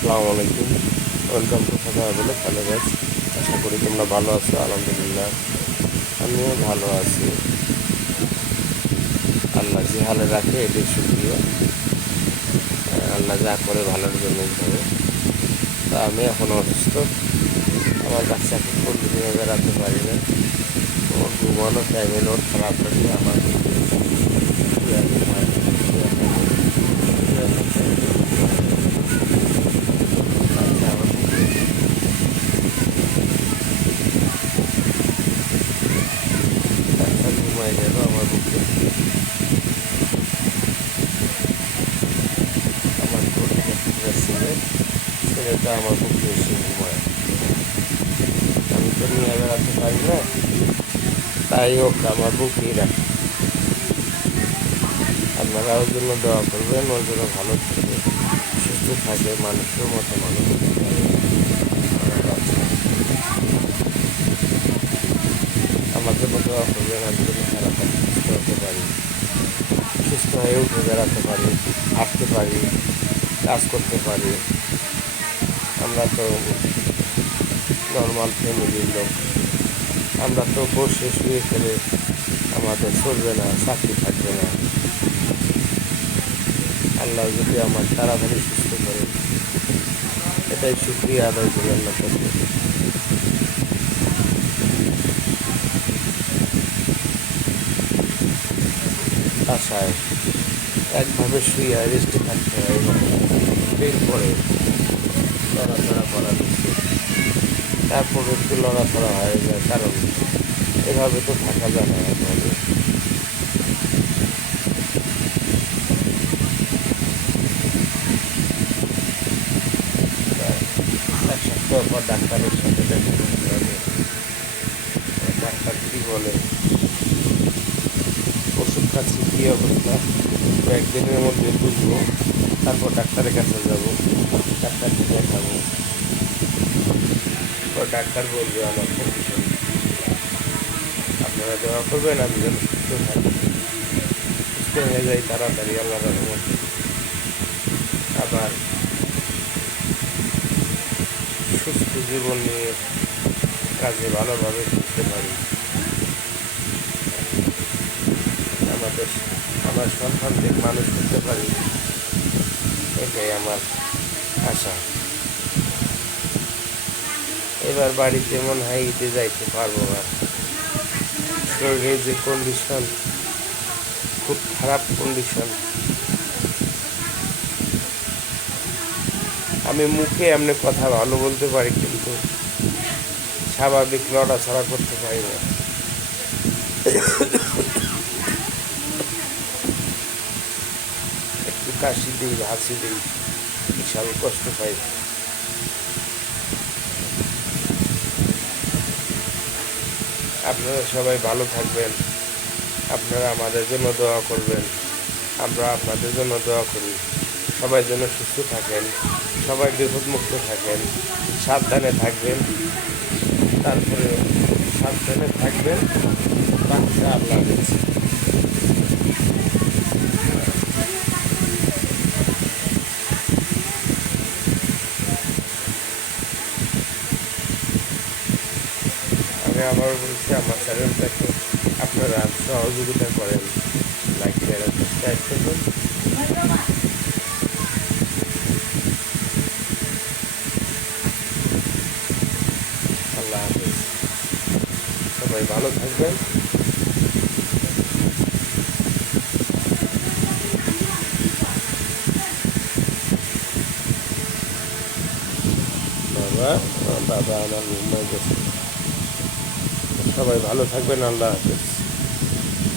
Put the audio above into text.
আসসালামু আলাইকুম। Welcome to কথা বলে তাহলে গাছ। আশা করি তোমরা ভালো আছো। আলহামদুলিল্লাহ আমিও ভালো আছি। আল্লাহ যে হালে রাখে এটাই শুক্রিয়া। আল্লাহ যা করে ভালোর জন্যই করে। তা আমি এখন অসুস্থ, আমার বাচ্চাকে কোলে নিয়ে বেড়াতে পারি না। ওর ঘুমানো টাইমে ওর খারাপ লাগে আমার ঘুমাই গেল আমার বুকে। আমার ছেলেটা আমার বুকে এসে ঘুমায়। আমি তো নিয়ে বেড়াতে পারি না, তাই হোক আমার বুকেই রাখে। আপনারা ওর জন্য দোয়া করবেন, ওর জন্য ভালো থাকে, সুস্থ থাকে, মানুষের মতো মানুষ হতে পারে। আমার জন্য দোয়া করবেন, আমি যেন তাড়াতাড়ি সুস্থ হতে পারি, সুস্থ হয়ে উঠে বেড়াতে পারি, হাঁটতে পারি, কাজ করতে পারি। আমরা তো নর্মাল ফ্যামিলির লোক, আমরা তো বসে শুয়ে খেলে আমাদের চলবে না, চাকরি থাকবে না। আল্লাহ যদি আমার তাড়াতাড়ি সুস্থ করে, এটাই শুকরিয়া আদায় করি আল্লাহ কাছে। আশায় একভাবে শুয়ে রেস্টে থাকতে হয় এবং এরপরে লড়াচড়া করা দিচ্ছে, তারপর একটু লড়াচড়া হয়ে যায়, কারণ এভাবে তো থাকা যায় না। এভাবে এক সপ্তাহ পর ডাক্তারের সাথে দেখা করতে হবে। ডাক্তার কী বলে, ওষুধ খাচ্ছি কী অবস্থা, কয়েকদিনের মধ্যে বুঝবো। তারপর ডাক্তারের কাছে যাব, ডাক্তারকে দেখাবো। তো ডাক্তার বলবে আমার কন্ডিশন। আপনারা দোয়া করবেন আমি যেন সুস্থ থাকি, সুস্থ হয়ে যাই তাড়াতাড়ি আল্লাহর রহমতে। আবার সুস্থ জীবন নিয়ে কাজে ভালোভাবে শিখতে পারি। আমার সন্তানদের মানুষ করতে পারি, এটাই আমার আশা। এবার বাড়িতে মনে হয় ঈদে যাইতে পারবো না। শরীরের যে কন্ডিশন, খুব খারাপ কন্ডিশন। আমি মুখে এমনি কথা ভালো বলতে পারি, কিন্তু স্বাভাবিক লড়াছড়া করতে পারি না। একটু কাশি দিই, হাসি দিই, বিশাল কষ্ট পাই। আপনারা সবাই ভালো থাকবেন, আপনারা আমাদের জন্য দোয়া করবেন, আমরা আপনাদের জন্য দোয়া করি। সবাই যেন সুস্থ থাকেন, সবাই বিপদমুক্ত থাকেন, সাবধানে থাকবেন। তারপরে সাবধানে থাকবেন, বাকিটা আল্লাহ দিচ্ছে। আমি আবার বলছি, আমার চ্যানেলটাকে আপনারা সহযোগিতা করেন, লাইক শেয়ার সাবস্ক্রাইব করবেন। আল্লাহ হাফেজ, সবাই ভালো থাকবেন। বাবা আমার ঘুমাই গেছে। সবাই ভালো থাকবেন, আল্লাহ হাফেজ।